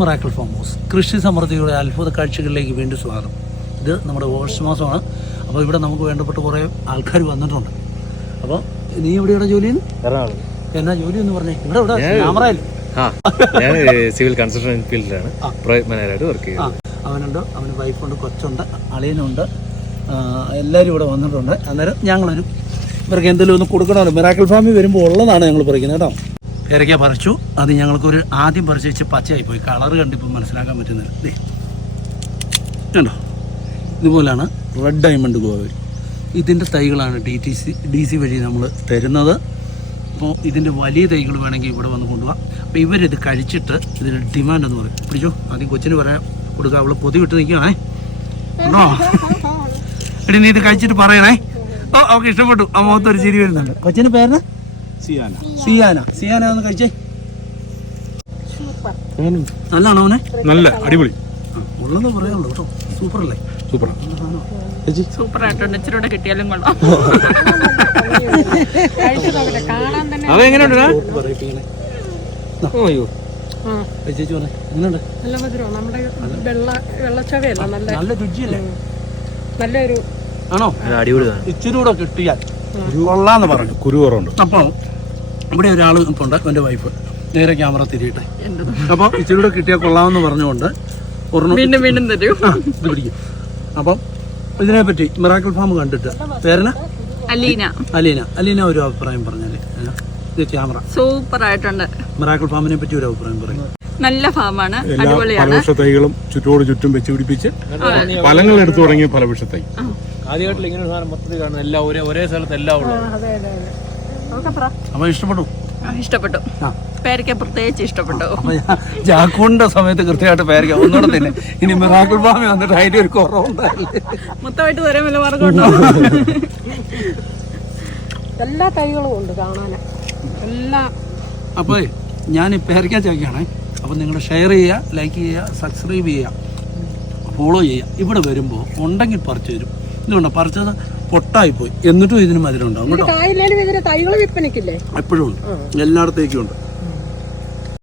Miracle farm house. കൃഷി സമൃദ്ധിയുടെ അത്ഭുത കാഴ്ചകളിലേക്ക് വീണ്ടും സ്വാഗതം. ഇത് നമ്മുടെ ഓഗസ്റ്റ് മാസമാണ്. അപ്പോൾ ഇവിടെ നമുക്ക് വേണ്ടപ്പെട്ട കുറേ ആൾക്കാർ വന്നിട്ടുണ്ട്. അപ്പോൾ നീ എവിടെയാണ് ജോലി എന്നാ ജോലി എന്ന് പറഞ്ഞേ? ഇവിടെ ഇവിടെ. ക്യാമറയിൽ ഞാൻ സിവിൽ കൺസ്ട്രക്ഷൻ ഫീൽഡിലാണ്. പ്രൊജക്ട് മാനേജറായിട്ട് വർക്ക് ചെയ്യുന്നത് അവനുണ്ട് അവന് വൈഫുണ്ട് കൊച്ചുണ്ട് അളിയനുണ്ട്. എല്ലാവരും ഇവിടെ വന്നിട്ടുണ്ട്. അന്നേരം ഞങ്ങളൊരു ഇവർക്ക് എന്തെങ്കിലും ഒന്ന് കൊടുക്കണമല്ലോ. മിറാക്കിൾ ഫാമിൽ വരുമ്പോൾ ഉള്ളതാണ് ഞങ്ങൾ പറയുന്നത് കേട്ടോ. പേരയ്ക്ക പറിച്ചു. അത് ഞങ്ങൾക്കൊരു ആദ്യം പറിച്ച് വെച്ച് പച്ചയായി പോയി കളർ കണ്ടിപ്പോൾ മനസ്സിലാക്കാൻ പറ്റുന്നില്ല. കണ്ടോ? ഇതുപോലെയാണ് റെഡ് ഡയമണ്ട് ഗോവൽ ഇതിന്റെ തൈകളാണ് D T C D C വഴി നമ്മൾ തരുന്നത്. അപ്പോൾ ഇതിന്റെ വലിയ തൈകൾ വേണമെങ്കിൽ ഇവിടെ വന്ന് കൊണ്ടുപോകാം അപ്പോൾ ഇവരിത് കഴിച്ചിട്ട് ഇതിന്റെ ഡിമാൻഡ് എന്ന് പറയും. പിടിച്ചോ? ആദ്യം കൊച്ചിന് പറയാൻ കൊടുക്കുക അവൾ പൊതി വിട്ട് നിൽക്കുകയാണേ. ഉണ്ടോ എടി നീ ഇത് കഴിച്ചിട്ട് പറയണേ. ഓ അവൾക്ക് ഇഷ്ടപ്പെട്ടു. ആ മുഖത്തൊരു ചിരി വരുന്നുണ്ട്. കൊച്ചിന് പേരിന് സിയാന. സിയാന. സിയാന ഒന്ന് കഴിച്ചേ. നല്ലാണോ അവനെ നല്ല അടിപൊളി. ഉള്ളത് പറയാനുള്ളൂ കേട്ടോ. സൂപ്പർ അല്ലേ സൂപ്പർ സൂപ്പർ ആയിട്ടുണ്ട് ഇച്ചിരി കൂടെ കിട്ടിയാലും കൊള്ളാം. അതെങ്ങനെയുണ്ട് പറയിപ്പിക്കണേ അയ്യോ. ചേച്ചി പറഞ്ഞേ. എങ്ങനെയുണ്ട്? നല്ല മധുരം നമ്മുടെ വെള്ള വെള്ളച്ചവയല്ല? നല്ല നല്ല രുചിയല്ലേ? നല്ലൊരു ആണോ? അടിപൊളിയാണ്. ഇച്ചിരി കൂടെ കിട്ടിയാൽ കൊള്ളാന്ന് പറഞ്ഞു. കുരു കുറവുണ്ട്. അപ്പോൾ ഇവിടെ ഒരാൾ ഇപ്പോൾ ഉണ്ട് എന്റെ വൈഫ് നേരെ ക്യാമറ തിരിയട്ടെ. അപ്പോൾ ഇച്ചിരി കൂടെ കിട്ടിയാൽ കൊള്ളാമെന്ന് പറഞ്ഞുകൊണ്ട് വീണ്ടും വീണ്ടും തരും. ഇത് പിടിക്കും. അപ്പം ഇതിനെപ്പറ്റി മിറാക്കിൾ ഫാം കണ്ടിട്ട് പേരന അലീന. അലീന. അലീന ഒരു അഭിപ്രായം പറഞ്ഞാൽ. ഇത് ക്യാമറ സൂപ്പർ ആയിട്ടുണ്ട്. മിറാക്കിൾ ഫാമിനെ പറ്റി ഒരു അഭിപ്രായം പറയും. നല്ല ഫാമാണ്. അടിപൊളിയാണ്. ഫലവൃക്ഷ തൈകളും ചുറ്റോട് ചുറ്റും വെച്ച് പിടിപ്പിച്ച് ഫലങ്ങൾ എടുത്തു തുടങ്ങിയ ഫലവൃക്ഷ തൈ ആദ്യമായിട്ടുള്ള ഇങ്ങനെ ഒരു സാധനം മൊത്തത്തിൽ കാണുന്നത് എല്ലാം ഒരേ ഒരേ സ്ഥലത്ത് എല്ലാം ഉള്ളത്. അതെ ഇഷ്ടപ്പെട്ടു? ഇഷ്ടപ്പെട്ടു. പേരയ്ക്ക പ്രത്യേകിച്ച് ഇഷ്ടപ്പെട്ടു. ജാക്കൂണിന്റെ സമയത്ത് കൃത്യമായിട്ട് പേരയ്ക്കാം ഒന്നുകൂടെ തന്നെ. ഇനി മിറാക്കിൾ ഫാമിൽ വന്നിട്ട് അതിന്റെ ഒരു കുറവുണ്ടായില്ലേ മൊത്തമായിട്ട് തരാൻ വില മാർഗമുണ്ടോ എല്ലാ തൈകളും ഉണ്ട് കാണാൻ എല്ലാ അപ്പോൾ ഞാൻ ഈ പേരയ്ക്കാൻ ചോദിക്കുകയാണേ. അപ്പോൾ നിങ്ങൾ ഷെയർ ചെയ്യുക ലൈക്ക് ചെയ്യുക സബ്സ്ക്രൈബ് ചെയ്യുക ഫോളോ ചെയ്യുക. ഇവിടെ വരുമ്പോൾ ഉണ്ടെങ്കിൽ പറിച്ചു തരും. എന്തുകൊണ്ടാണ് പറിച്ചത്? പൊട്ടായിപ്പോയി. എന്നിട്ടും ഇതിന് മധുരം ഉണ്ടാവും കേട്ടോ. എപ്പോഴും ഉണ്ട്. എല്ലായിടത്തേക്കും ഉണ്ട്.